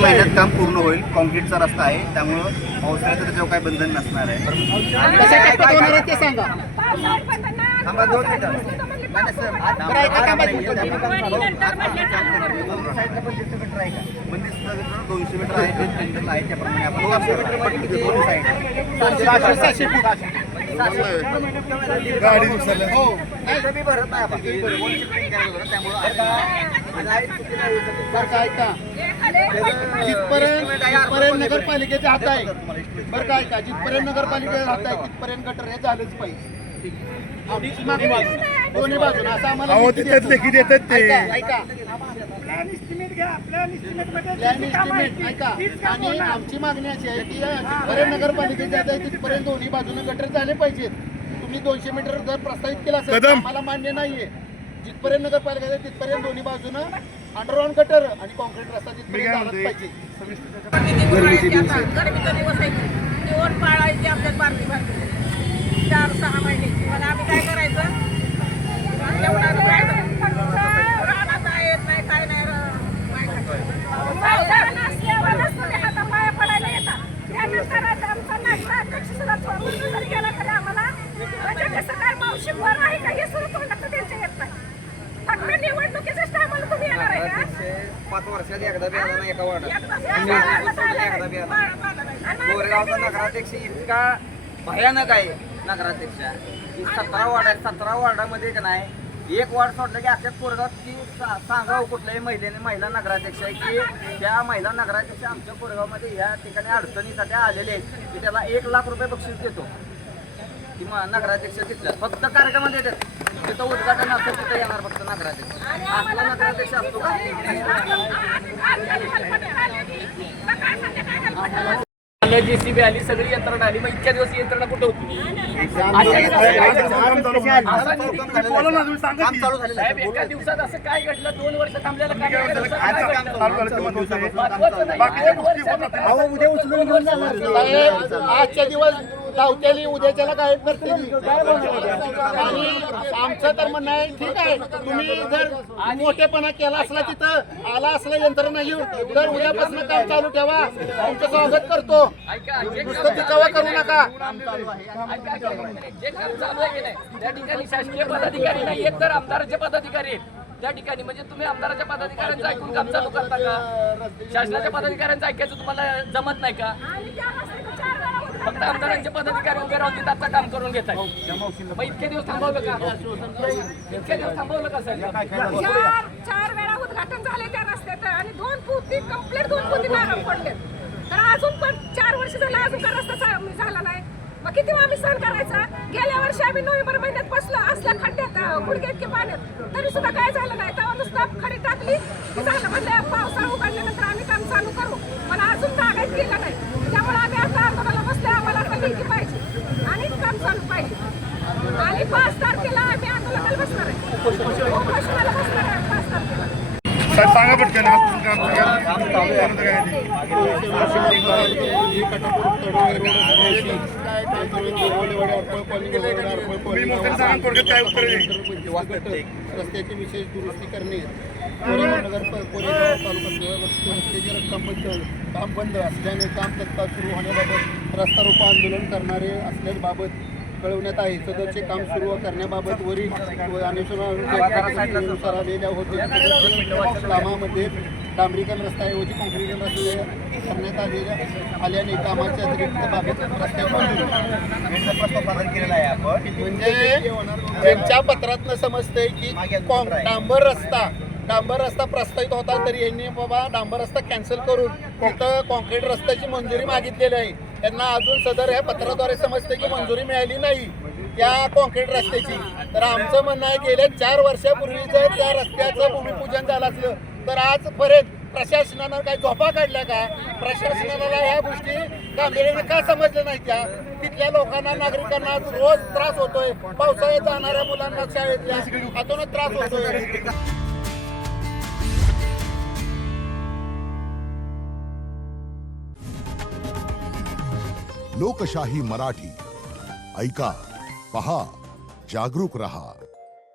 महिन्यात काम पूर्ण होईल. कॉन्क्रीटचा रस्ता आहे, त्यामुळं पावसाळ्यात त्याच्यावर काही बंधन नसणार आहे. कशा टप्प्यात होणार आहे ते सांगा. थांबा 2 मिनिटं. नाही सर, बरं, ऐका, थांबा. साईडला 25 मीटर आहे का? 200 मीटर आहे, ते टेंडरला आहे, त्याप्रमाणे आपण 200 मीटर दोन्ही साईड गाडी उचलल्या. हो नाही भरत नाही आपण त्यामुळं ऐका, जिथपर्यंत नगरपालिकेच्या हात आहे बरं का, ऐका, जिथपर्यंत नगरपालिकेच्या हात आहे तिथपर्यंत गटर हे झालंच पाहिजे. आमची मागणी दोन्ही बाजून असं आम्हाला लेखी देतात ते. ऐका ऐका, आणि आमची मागणी अशी आहे की जिथपर्यंत नगरपालिकेच्या हात आहे तिथपर्यंत दोन्ही बाजूने गटर झाले पाहिजेत. तुम्ही 200 मीटर जर प्रस्तावित केला असेल तर आम्हाला मान्य नाहीये. जिथपर्यंत नगरपालिका आहे तिथपर्यंत दोन्ही बाजूनं अंडरग्राऊंड गटर आणि कॉन्क्रीट रस्ता जिथपर्यंत झालाच पाहिजे. गरमीचे दिवस आहे, ओट पाळायची आमच्यात बारकी 4-6 महिने. पण आम्ही काय करायचं, एवढा रानात येत नाही, काय नाही. हातापाया पडायला येतात. त्यानंतर आमचा नागरिक अध्यक्ष सुद्धा जरी गेला तरी आम्हाला म्हणजे कसं काय मावशी वर आहे का हे सुद्धा तोंडात त्यांच्या येत नाही. फक्त निवडणुकीच्याच टायमाला तुम्ही येणार आहे का? 5 वर्षात एकदा बी आला नाही एका वार्डात. गोरेगावचा नगराध्यक्ष इतका भयानक आहे नगराध्यक्ष. 17 वार्ड आहेत, 17 वार्डामध्ये का नाही एक वार्ड सोडलं की अख्या कोरेगावात की सांगावं कुठल्याही महिला नगराध्यक्ष आहे की त्या महिला नगराध्यक्ष आमच्या कोरेगावमध्ये ह्या ठिकाणी अडचणीसाठी आलेले आहेत की त्याला 1 लाख रुपये बक्षीस देतो की नगराध्यक्ष तिथल्या फक्त कार्यक्रमात येतात. तिथं उद्घाटन असतं तिथं येणार फक्त नगराध्यक्ष. असला नगराध्यक्ष असतो का? JCB आली, सगळी यंत्रणा आली, मग इतक्या दिवस यंत्रणा कुठे होती? साहेब, एका दिवसात असं काय घडलं? 2 वर्ष थांबलेलं काय आजच्या दिवस लावतेली उद्याच्याला काय करते. आणि आमचं तर म्हणणं आहे ठीक आहे, तुम्ही जर मोठेपणा केला असला तिथं आला असला यंत्रणा घेऊन तर उद्यापासून काम चालू ठेवा. आमचं स्वागत करतो. नुसतं तिकावा करू नका. जे काम चालू आहे की नाही त्या ठिकाणी शासकीय पदाधिकारी नाही, एक तर आमदाराचे पदाधिकारी आहेत त्या ठिकाणी. म्हणजे तुम्ही आमदाराच्या पदाधिकाऱ्यांचं ऐकून काम चालू करता का? शासनाच्या पदाधिकाऱ्यांचं ऐकायचं तुम्हाला जमत नाही का? फक्त आमदारांचे पदाधिकारी उभे राहून तिथं काम करून घेतात. मग इतके दिवस थांबवलं का? इतके दिवस थांबवलं का सर? 4 वेळा उद्घाटन झाले त्या रस्त्यात आणि 2 पोती कंप्लीट 2 पोती नारळ पडले. तर अजून पण 4 वर्ष झालं अजून का रस्ता झाला नाही. मग किती आम्ही सहन करायचा? गेल्या वर्षी आम्ही नोव्हेंबर महिन्यात बसलो असल्या खड्ड्यात गुडघे इतके पाण्यात, तरी सुद्धा काय झालं नाही. तेव्हा नुसतं खडी टाकली की झालं. म्हणजे पावसाळा उघडल्यानंतर आम्ही काम चालू करू, पण अजून तागायत केलं नाही. त्यामुळे आम्ही आता आंदोलनाला बसले. आम्हाला आता लेखी पाहिजे आणि काम चालू पाहिजे. आणि 5 तारखेला आम्ही आंदोलनाला बसणार आहे, उपोषणाला बसणार आहे 5 तारखेला. सांगा पटकन. रस्त्याची विशेष दुरुस्ती करणे, कोरेगाव तालुका रस्त्याचे काम बंद असल्याने काम तत्काळ सुरू होण्याबाबत रस्ता रोको आंदोलन करणारे असल्याबाबत कळवण्यात आहे. सदरचे काम सुरू करण्याबाबत वरील अन्वेषणानुसार आलेल्या होते कामामध्ये डांबरीकरण रस्त्याऐवजी कॉन्क्रीट रस्ते करण्यात आल्याने कामाच्या अतिरिक्त बाबत रस्त्यात केलेला आहे आपण. म्हणजे त्यांच्या पत्रातनं समजतंय की डांबर रस्ता प्रस्तावित होता तरी यांनी बाबा डांबर रस्ता कॅन्सल करून फक्त कॉन्क्रीट रस्त्याची मंजुरी मागितलेली आहे. त्यांना अजून सदर ह्या पत्राद्वारे समजते की मंजुरी मिळाली नाही त्या कॉन्क्रीट रस्त्याची. तर आमचं म्हणणं आहे गेल्या 4 वर्षापूर्वी जर त्या रस्त्याचं भूमिपूजन झालं असलं तर आजपर्यंत प्रशासनानं काही झोपा काढल्या का? प्रशासनाला ह्या गोष्टी गांभीर्याने का समजल्या नाही? त्या तिथल्या लोकांना नागरिकांना रोज त्रास होतोय. पावसाळ्यात जाणाऱ्या मुलांना शाळेतल्या हातूनच त्रास होतोय. लोकशाही मराठी ऐका, पहा, जागरूक रहा.